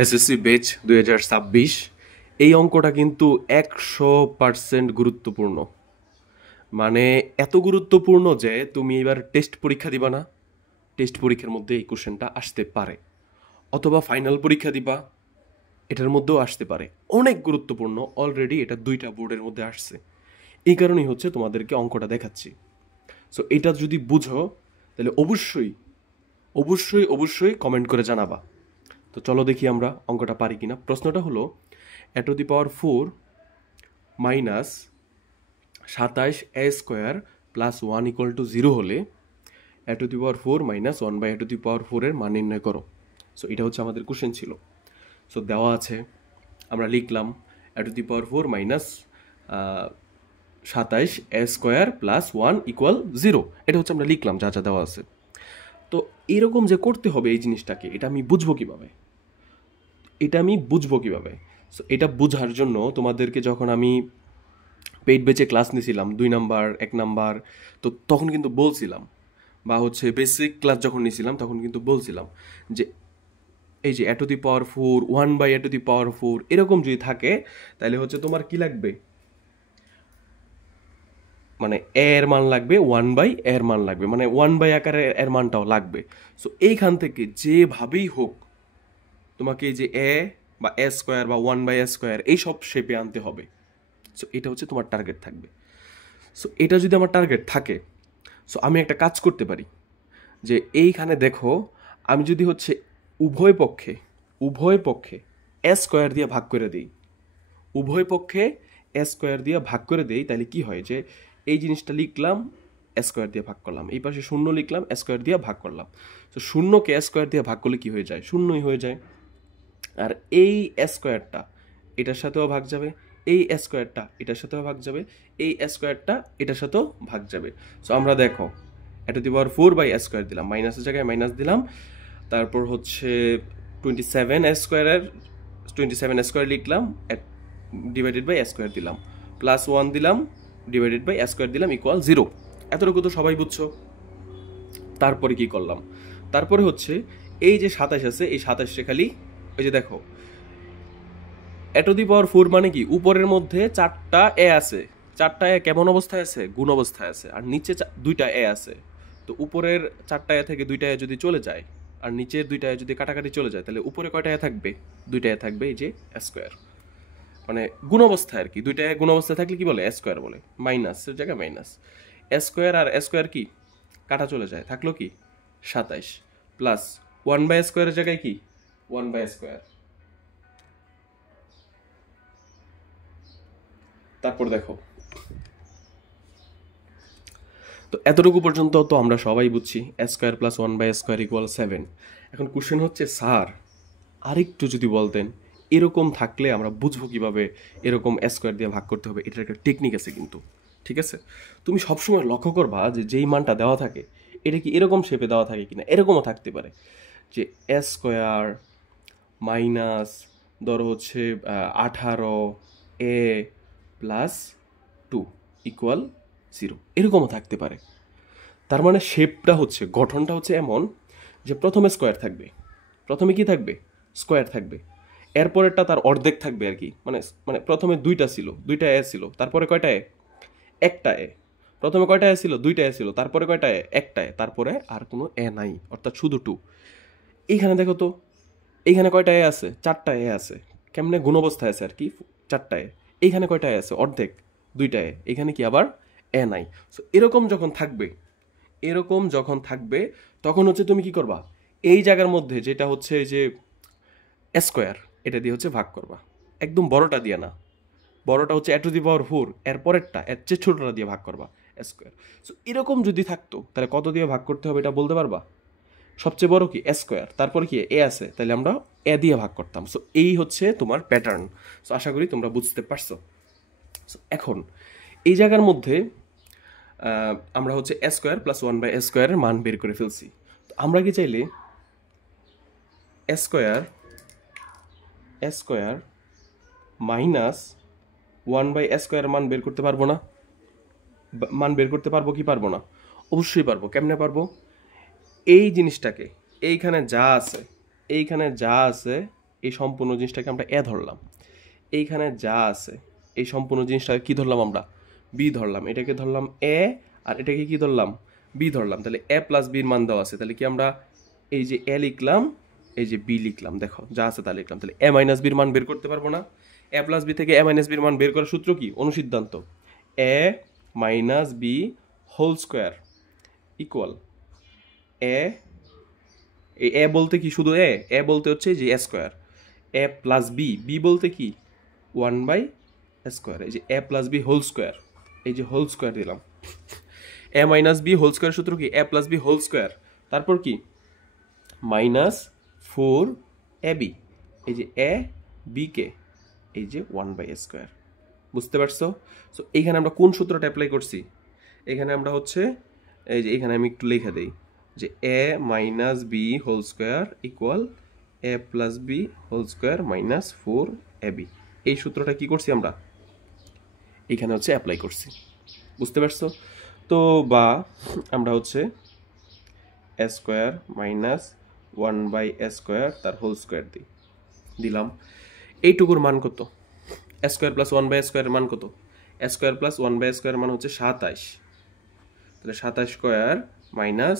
SSC batch 2026 এই অঙ্কটা কিন্তু 100% গুরুত্বপূর্ণ। মানে এত গুরুত্বপূর্ণ যে তুমি এবার টেস্ট পরীক্ষা দিবা না, টেস্ট পরীক্ষার মধ্যে এই কোশ্চেনটা আসতে পারে, অথবা ফাইনাল পরীক্ষা দিবা, এটার মধ্যেও আসতে পারে। অনেক গুরুত্বপূর্ণ, অলরেডি এটা 2টা বোর্ডের মধ্যে আসছে। এই কারণেই হচ্ছে তোমাদেরকে অঙ্কটা দেখাচ্ছি। সো এটা যদি বুঝো তাহলে অবশ্যই অবশ্যই অবশ্যই কমেন্ট করে জানাবা। তো চলো দেখি আমরা অঙ্কটা পারি কিনা। প্রশ্নটা হলো a⁴ মাইনাস 27a² প্লাস 1 = 0 হলে a⁴ মাইনাস 1/a⁴ এর মান নির্ণয় করো। সো এটা হচ্ছে আমাদের কোশ্চেন ছিল। সো দেওয়া আছে, আমরা লিখলাম a⁴ মাইনাস 27a² প্লাস 1 = 0। এটা হচ্ছে আমরা লিখলাম যা যা দেওয়া আছে। তো এরকম যে করতে হবে এই জিনিসটাকে, এটা আমি বুঝবো কিভাবে? সো এটা বোঝার জন্য তোমাদেরকে যখন আমি পেইড ব্যাচে ক্লাস নিয়েছিলাম 2 নাম্বার 1 নাম্বার, তো তখন কিন্তু বলছিলাম, বা হচ্ছে বেসিক ক্লাস যখন নিয়েছিলাম তখন কিন্তু বলছিলাম যে এই যে a⁴ 1/a⁴ এরকম যদি থাকে তাহলে হচ্ছে তোমার কি লাগবে, মানে a এর মান লাগবে 1/a এর মান লাগবে, মানে 1/a আকারে এর মানটাও লাগবে। সো এইখান থেকে যেভাবেই হোক তোমাকে এই যে a বা a² বা 1/a² এইসব শেপে আনতে হবে। সো এটা হচ্ছে তোমার টার্গেট থাকবে। সো এটা যদি আমার টার্গেট থাকে, সো আমি একটা কাজ করতে পারি যে এইখানে দেখো, আমি যদি হচ্ছে উভয় পক্ষে a² দিয়ে ভাগ করে দিই, তাহলে কি হয় যে এই জিনিসটা লিখলাম a² দিয়ে ভাগ করলাম, এই পাশে 0 লিখলাম a² দিয়ে ভাগ করলাম। তো 0কে a² দিয়ে ভাগ করলে কি হয়ে যায়, 0ই হয়ে যায়। আর এই a²টা এটার সাথেও ভাগ যাবে, এই a²টা এটার সাথেও ভাগ যাবে, এই a²টা এটার সাথেও ভাগ যাবে। সো আমরা দেখো a⁴/a² দিলাম, মাইনাসের জায়গায় মাইনাস দিলাম, তারপর হচ্ছে 27a² লিখলাম, ডিভাইডেড বাই a² দিলাম, প্লাস 1 দিলাম, ডিভাইডেড বাই a² দিলাম = 0। এতটুকু তো সবাই বুঝছো। তারপরে কি করলাম, তারপরে হচ্ছে এই যে 27 আছে, এই 27 খালি ওই যে দেখো a⁴ মানে কি, উপরের মধ্যে 4টা a আছে, 4টা a কেমন অবস্থায় আছে, গুণ অবস্থায় আছে, আর নিচে 2টা a আছে। তো উপরের 4টা a থেকে 2টা a যদি চলে যায়, আর নিচের 2টা a যদি কাটাকাটি চলে যায়, তাহলে উপরে কয়টা a থাকবে, 2টা a থাকবে, এই যে a², মানে গুণ অবস্থায় আর কি। 2টা a গুণ অবস্থায় থাকলে কি বলে, a² বলে, মাইনাসের জায়গায় মাইনাস। a² আর a² কি কাটা চলে যায়, থাকলো কি 27, প্লাস 1/a² এর জায়গায় কি 1/a²। তারপর দেখো, তো এতটুকু পর্যন্ত তো আমরা সবাই বুঝছি, a² প্লাস 1/a² = 7। এখন কোশ্চেন হচ্ছে, স্যার আরেকটু যদি বলতেন এরকম থাকলে আমরা বুঝবো কিভাবে এরকম a² দিয়ে ভাগ করতে হবে। এটার একটা টেকনিক আছে কিন্তু, ঠিক আছে? তুমি সবসময় লক্ষ্য করবা যে যেই মানটা দেওয়া থাকে এটা কি এরকম শেপে দেওয়া থাকে কিনা। এরকমও থাকতে পারে যে a² মাইনাস ধরো হচ্ছে 18a প্লাস 2 = 0, এরকমও থাকতে পারে। তার মানে শেপটা হচ্ছে, গঠনটা হচ্ছে এমন যে প্রথমে স্কোয়ার থাকবে, প্রথমে কি থাকবে, স্কোয়ার থাকবে, এরপরেরটা তার অর্ধেক থাকবে আর কি। মানে মানে প্রথমে 2টা ছিল, 2টা এ ছিল, তারপরে কয়টা এ, একটা এ। প্রথমে কয়টা এ ছিল, 2টা এ ছিল, তারপরে কয়টা এ, একটা এ, তারপরে আর কোনো এ নাই, অর্থাৎ শুধু 2। এইখানে দেখো তো, এইখানে কয়টা এ আছে, 4টা এ আছে, কেমনে গুণ অবস্থায় আছে আর কি, 4টা এ। এইখানে কয়টা এ আছে, অর্ধেক, 2টা এ, এখানে কি আবার এ নাই। সো এরকম যখন থাকবে তখন হচ্ছে তুমি কি করবা, এই জায়গার মধ্যে যেটা হচ্ছে এই যে a², এটা দিয়ে হচ্ছে ভাগ করবা, একদম বড়টা দিয়ে না, বড়টা হচ্ছে a⁴, এর পরেরটা এর চেয়ে ছোটটা দিয়ে ভাগ করবা, a²। সো এরকম যদি থাকতো তাহলে কত দিয়ে ভাগ করতে হবে এটা বলতে পারবা? সবচেয়ে বড় কি a², তারপরে কি এ আছে, তাহলে আমরা এ দিয়ে ভাগ করতাম। সো এই হচ্ছে তোমার প্যাটার্ন। সো আশা করি তোমরা বুঝতে পারছো। সো এখন এই জায়গার মধ্যে আমরা হচ্ছে a² প্লাস 1/a² এর মান বের করে ফেলছি। তো আমরা কি চাইলে a² মাইনাস 1/a² এর মান বের করতে পারবো না? মান বের করতে পারবো কি পারবো না? অবশ্যই পারবো। কেমনে পারবো? এই জিনিসটাকে, এইখানে যা আছে এই সম্পূর্ণ জিনিসটাকে আমরা এ ধরলাম, এইখানে যা আছে এই সম্পূর্ণ জিনিসটাকে কি ধরলাম আমরা, বি ধরলাম, এটাকে ধরলাম এ আর এটাকে কি ধরলাম, বি ধরলাম। তাহলে এ প্লাস বির মান দেওয়া আছে, তাহলে কি আমরা এই যে এ লিখলাম, এই যে বি লিখলাম, দেখো যা আছে তা লিখলাম। তাহলে এ মাইনাস বির মান বের করতে পারবো না? এ প্লাস বি থেকে এ মাইনাস বির মান বের করার সূত্র কি, অনুসিদ্ধান্ত, A minus B whole square equal A, A বলতে কি শুধু এ বলতে হচ্ছে যে A square, A plus B, B বলতে কি 1/স্কোয়ার, এই যে A plus B whole square, এই যে হোল স্কোয়ার দিলাম। A minus B whole square সূত্র কি, A plus B whole square, তারপর কি -4ab, এই যে এ বি কে এই যে 1/স্কোয়ার। বুঝতে পারছো? সো এইখানে আমরা কোন সূত্রটা অ্যাপ্লাই করছি, এখানে আমরা হচ্ছে এই যে এখানে আমি একটু লিখে দেই যে A minus B whole square equal A plus B whole square -4ab, এই সূত্রটা কি করছি আমরা এখানে হচ্ছে অ্যাপ্লাই করছি। বুঝতে পারছো? তো বা আমরা হচ্ছে এ স্কোয়ার মাইনাস 1/স্কোয়ার তার হোল স্কোয়ার দিলাম। এইটুকুর মান কত, এ স্কোয়ার প্লাস 1/স্কোয়ারের মান কত, এ স্কোয়ার প্লাস 1/স্কোয়ারের মান হচ্ছে 27, তাহলে 27 স্কোয়ার মাইনাস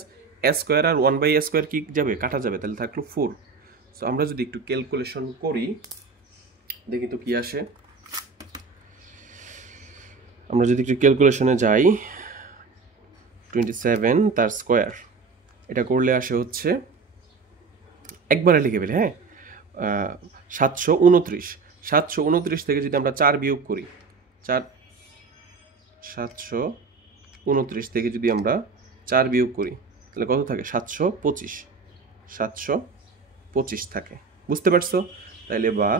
এ স্কোয়ার আর 1/স্কোয়ার কি যাবে, কাটা যাবে, তাহলে থাকলো 4। সো আমরা যদি একটু ক্যালকুলেশন করি দেখি তো কি আসে। আমরা যদি একটু ক্যালকুলেশনে যাই 27 তার স্কোয়ার, এটা করলে আসে হচ্ছে একবারে লিখে ফেলি, হ্যাঁ 729, 729 থেকে যদি আমরা 4 বিয়োগ করি, 729 থেকে যদি আমরা 4 বিয়োগ করি তাহলে কত থাকে, 725, 725 থাকে। বুঝতে পারছো? তাইলে বা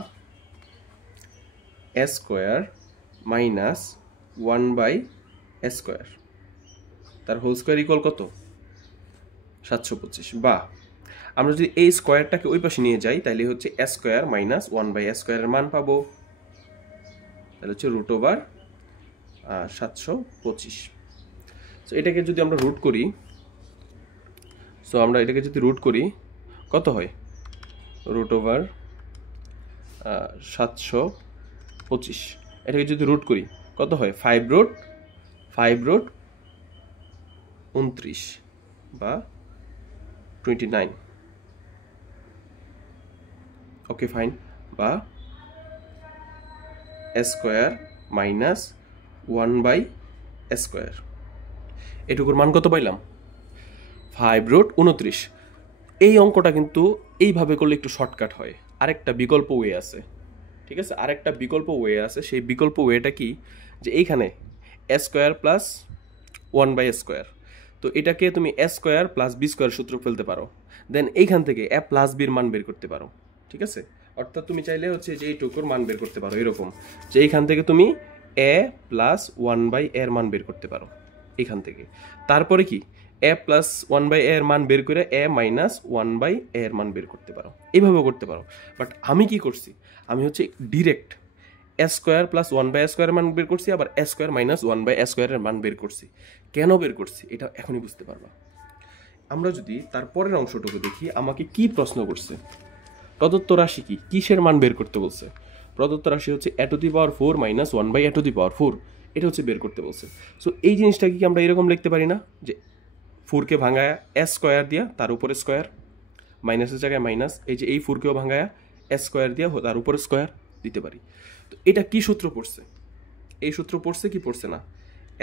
এ স্কোয়ার মাইনাস 1/স্কোয়ার তার হোল স্কোয়ার ইকুয়াল কত, 725। বা আমরা যদি এই স্কোয়ারটাকে ওই পাশে নিয়ে যাই তাহলে হচ্ছে এ স্কোয়ার মাইনাস 1/স্কোয়ারের মান পাবো, তাহলে হচ্ছে √725। সো এটাকে যদি আমরা রুট করি, কত হয়, √725, এটাকে যদি রুট করি কত হয়, 5√29 বা 29। Okay fine. বা এ স্কোয়ার মাইনাস 1/স্কোয়ার, এটুকুর মান কত পাইলাম, 5√29। এই অঙ্কটা কিন্তু এইভাবে করলে একটু শর্টকাট হয়, আরেকটা বিকল্প ওয়ে আছে, ঠিক আছে, আরেকটা বিকল্প ওয়ে আছে। সেই বিকল্প ওয়েটা কি, যে এইখানে এ স্কোয়ার প্লাস 1/স্কোয়ার, তো এটাকে তুমি এ স্কোয়ার প্লাস বি স্কোয়ার সূত্র ফেলতে পারো, দেন এইখান থেকে এ প্লাস বির মান বের করতে পারো, ঠিক আছে। অর্থাৎ তুমি চাইলে হচ্ছে যে এইটুকুর মান বের করতে পারো এরকম, যে এইখান থেকে তুমি এ প্লাস 1/এর মান বের করতে পারো এইখান থেকে, তারপরে কি এ প্লাস 1/a এর মান বের করে এ মাইনাস 1/a এর মান বের করতে পারো, এইভাবেও করতে পারো। বাট আমি কি করছি, আমি হচ্ছে ডিরেক্ট এ স্কোয়ার প্লাস 1/স্কোয়ার মান বের করছি, আবার এ স্কোয়ার মাইনাস 1/স্কোয়ারের মান বের করছি। কেন বের করছি এটা এখনই বুঝতে পারবা। আমরা যদি তারপরের অংশটুকু দেখি, আমাকে কি প্রশ্ন করছে, প্রদত্ত রাশি কি, কিসের মান বের করতে বলছে। প্রদত্ত রাশি হচ্ছে a⁴ মাইনাস 1/a⁴, এটা হচ্ছে বের করতে বলছে। সো এই জিনিসটাকে কি আমরা এরকম লিখতে পারি না, যে 4কে ভাঙায়া এ স্কোয়ার দিয়া তার উপরে স্কোয়ার, মাইনাসের জায়গায় মাইনাস, এই যে এই 4কেও ভাঙায়া এ স্কোয়ার দিয়া তার উপরে স্কোয়ার দিতে পারি। তো এটা কি সূত্র পড়ছে, এই সূত্র পড়ছে কি পড়ছে না,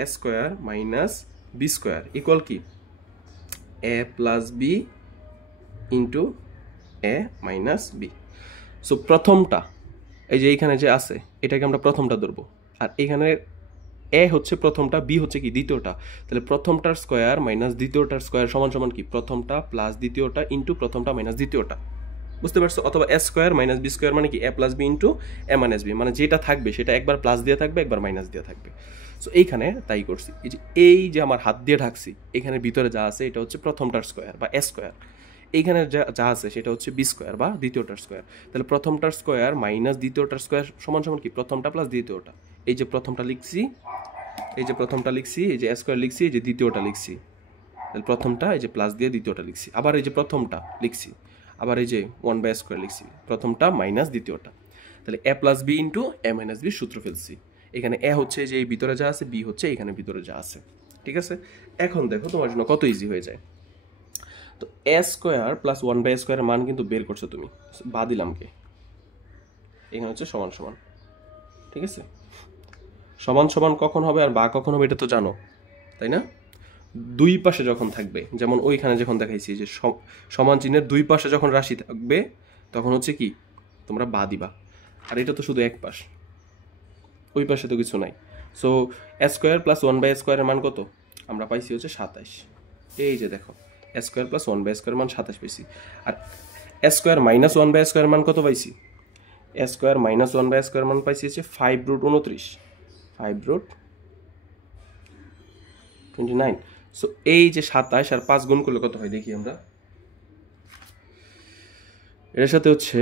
A square minus B square equal কি A plus B into A minus B. So প্রথমটা এই যে এইখানে যে আছে এটাকে আমরা প্রথমটা ধরবো, আর এখানে এ হচ্ছে প্রথমটা, বি হচ্ছে কি দ্বিতীয়টা, তাহলে প্রথমটার স্কোয়ার মাইনাস দ্বিতীয়টার স্কোয়ার সমান সমান কি প্রথমটা প্লাস দ্বিতীয়টা ইন্টু প্রথমটা মাইনাস দ্বিতীয়টা। বুঝতে পারছো? অথবা এ স্কোয়ার মাইনাস বি স্কোয়ার মানে কি A plus B into A minus B, মানে যেটা থাকবে সেটা একবার প্লাস দিয়ে থাকবে একবার মাইনাস দিয়ে থাকবে। সো এইখানে তাই করছি, এই যে আমার হাত দিয়ে ঢাকছি, এখানে ভিতরে যা আছে এটা হচ্ছে প্রথমটার স্কোয়ার বা এ স্কোয়ার, এইখানে যা আছে সেটা হচ্ছে বি স্কোয়ার বা দ্বিতীয়টার স্কোয়ার। তাহলে প্রথমটার স্কোয়ার মাইনাস দ্বিতীয়টার স্কোয়ার সমান সমান কি প্রথমটা প্লাস দ্বিতীয়টা। এই যে প্রথমটা লিখছি, এই যে প্রথমটা লিখছি, এই যে স্কোয়ার লিখছি, এই যে দ্বিতীয়টা লিখছি, তাহলে প্রথমটা এই যে প্লাস দিয়ে দ্বিতীয়টা লিখছি, আবার এই যে প্রথমটা লিখছি, আবার এই যে 1/স্কোয়ার লিখছি, প্রথমটা মাইনাস দ্বিতীয়টা, তাহলে এ plus B into A minus B সূত্র ফেলছি। এখানে এ হচ্ছে যে এই ভিতরে যা আছে, বি হচ্ছে এখানে ভিতরে যা আছে, ঠিক আছে। এখন দেখো তোমার জন্য কত ইজি হয়ে যায়। তো এ স্কোয়ার প্লাস 1/স্কোয়ারের মান কিন্তু বের করছো তুমি, বা দিলাম কে, এখানে হচ্ছে সমান সমান, ঠিক আছে। সমান সমান কখন হবে আর বা কখন হবে এটা তো জানো, তাই না? দুই পাশে যখন থাকবে, যেমন ওইখানে যখন দেখাইছি যে সমান চিহ্নের দুই পাশে যখন রাশি থাকবে তখন হচ্ছে কি তোমরা বা দিবা। আর এটা তো শুধু এক পাশ, ওই পাশে তো কিছু নাই। সো এ স্কোয়ার প্লাস 1/স্কোয়ারের মান কত আমরা পাইছি হচ্ছে 27। এই যে দেখো এ স্কোয়ার প্লাস 1/স্কোয়ার মান 27 পাইছি। আর এ স্কোয়ার মাইনাস 1/স্কোয়ার মান কত পাইছি? এ স্কোয়ার মাইনাস 1/স্কোয়ার মান পাইছি হচ্ছে 5√29, 5√29। সো এই যে 27 আর 5 গুণ করলে কত হয় দেখি আমরা। এর সাথে হচ্ছে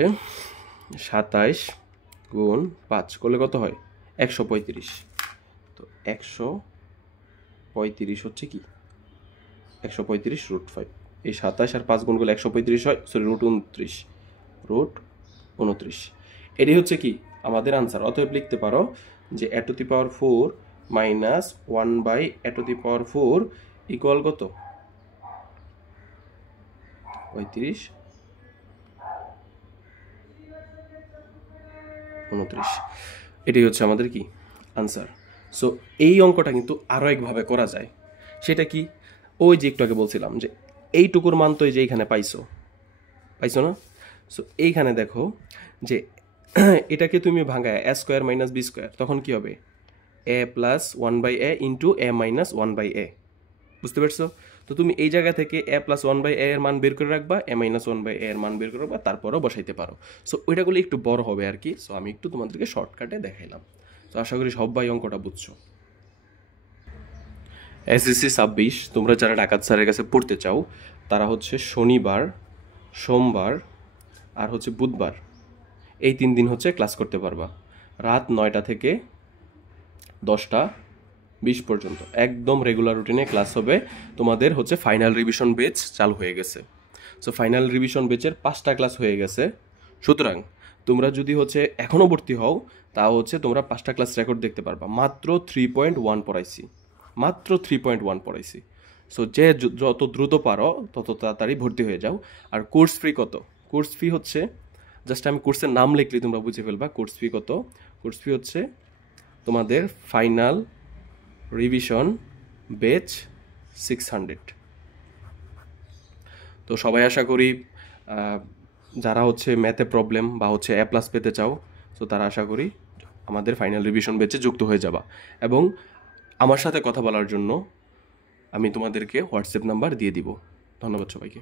27 গুণ 5 করলে কত হয় 135। তো 135 হচ্ছে কি 135√5। এই 27 আর 5 গুণ করলে 135 হয়, সরি √29। এটি হচ্ছে কি আমাদের আনসার। অতএব লিখতে পারো যে a to the power 4 minus 1/a to the power 4 equal কত 35/29। এটাই হচ্ছে আমাদের কি আনসার। সো এই অঙ্কটা কিন্তু আরও একভাবে করা যায়। সেটা কি, ওই যে একটু আগে বলছিলাম যে এইটুকুর মান তো এই যে এইখানে পাইছো না। সো এইখানে দেখো যে এটাকে তুমি ভাঙায় এ স্কোয়ার মাইনাস বি স্কোয়ার, তখন কি হবে এ plus 1/a into A minus 1/a। বুঝতে পারছো? তো তুমি এই জায়গা থেকে এ প্লাস 1/a এর মান বের করে রাখবা, এ মাইনাস 1/a এর মান বের করে রাখবা, তারপরও বসাইতে পারো। সো ওইটাগুলো একটু বড় হবে আর কি। সো আমি একটু তোমাদেরকে শর্টকাটে দেখাইলাম। তো আশা করি সবাই অঙ্কটা বুঝছো। এসএসসি 26 তোমরা যারা ডাকাত স্যারের কাছে পড়তে চাও তারা হচ্ছে শনিবার, সোমবার আর হচ্ছে বুধবার, এই 3 দিন হচ্ছে ক্লাস করতে পারবা। রাত 9টা থেকে 10টা 20 পর্যন্ত একদম রেগুলার রুটিনে ক্লাস হবে। তোমাদের হচ্ছে ফাইনাল রিভিশন ব্যাচ চালু হয়ে গেছে। সো ফাইনাল রিভিশন ব্যাচের 5টা ক্লাস হয়ে গেছে। সুতরাং তোমরা যদি হচ্ছে এখনও ভর্তি হও তাও হচ্ছে তোমরা 5টা ক্লাস রেকর্ড দেখতে পারবা। মাত্র 3.1 পড়াইছি, মাত্র 3.1 পড়াইছি। সো যে যত দ্রুত পারো তত তাড়াতাড়ি ভর্তি হয়ে যাও। আর কোর্স ফি কত? কোর্স ফি হচ্ছে জাস্ট আমি কোর্সের নাম লিখলে তোমরা বুঝে ফেলবা কোর্স ফি কত। কোর্স ফি হচ্ছে তোমাদের ফাইনাল রিভিশন ব্যাচ 600। তো সবাই আশা করি যারা হচ্ছে ম্যাথে প্রবলেম বা হচ্ছে এ প্লাস পেতে চাও, তো তারা আশা করি আমাদের ফাইনাল রিভিশন ব্যাচে যুক্ত হয়ে যাবা। এবং আমার সাথে কথা বলার জন্য আমি তোমাদেরকে হোয়াটসঅ্যাপ নাম্বার দিয়ে দিব। ধন্যবাদ সবাইকে।